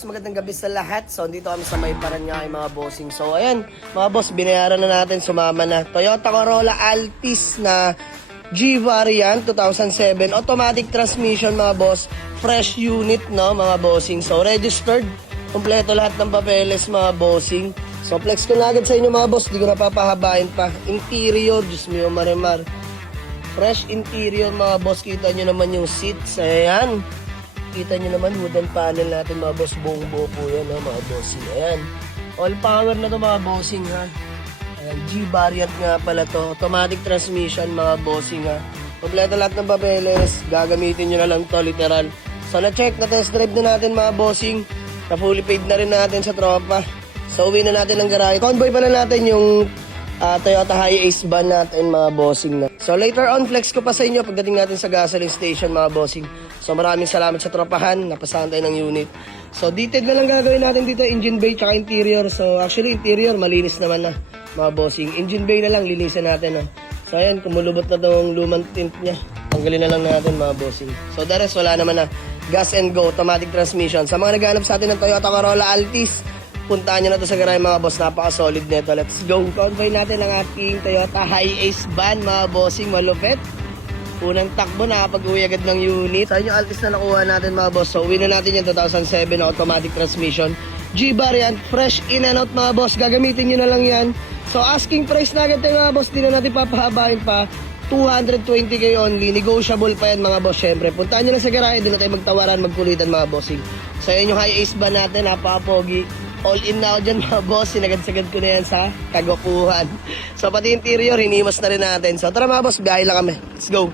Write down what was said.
Magandang gabi sa lahat. So, dito kami sa may Paranaque mga bossing. So, ayan, mga boss, binayaran na natin, sumama na. Toyota Corolla Altis na G variant 2007. Automatic transmission mga boss. Fresh unit, no, mga bossing. So, registered. Kompleto lahat ng papeles mga bossing. So, flex ko na agad sa inyo mga boss. Di ko napapahabain pa. Interior, Diyos mio, marimar. Fresh interior mga boss. Kita nyo naman yung seats. Ayan. Kita nyo naman, wooden panel natin mga boss, buong buo po yan mga bossing. Ayan, all power na to mga bossing ha. Ayan, G variant nga pala to, automatic transmission mga bossing ha. Kompleto lahat ng papeles, gagamitin nyo na lang to literal. So na-check, na-test drive na natin mga bossing, na-fully paid na rin natin sa tropa. So uwi na natin ng garahe. Convoy pa na natin yung Toyota Hiace van natin mga bossing na. So later on, flex ko pa sa inyo pagdating natin sa gasoline station mga bossing. So maraming salamat sa tropahan, napasahan tayo ng unit. So detailed na lang gagawin natin dito, engine bay tsaka interior. So actually interior, malinis naman na mga bossing. Engine bay na lang, linisan natin. So ayan, kumulubot na tong lumang tint niya. Tanggalin na lang natin mga bossing. So the rest, wala naman na. Gas and go, automatic transmission. Sa mga naghahanap sa atin ng Toyota Corolla Altis, puntahan nyo na to sa garahe mga boss, napaka-solid nito. Let's go! Convoy natin ang ating Toyota Hiace van mga bossing, malupit. Unang takbo, nakapag-uwi agad ng unit. Sa inyo Altis na nakuha natin mga boss. So, uwi na natin yung 2007 na automatic transmission. G variant, fresh in and out mga boss. Gagamitin nyo na lang yan. So, asking price na agad tayo mga boss. Di na natin papahabain pa. 220k only. Negotiable pa yan mga boss. Siyempre, puntahan nyo na sa garahe. Doon na tayo magtawaran, magkulitan mga bossing. So, yan yung Hiace van natin. Napaka-pogi. All in na ako dyan mga boss, sinagad-sagad ko na yan sa kagwapuhan. So pati interior, hinimas na rin natin. So tara mga boss, biyahe lang kami. Let's go!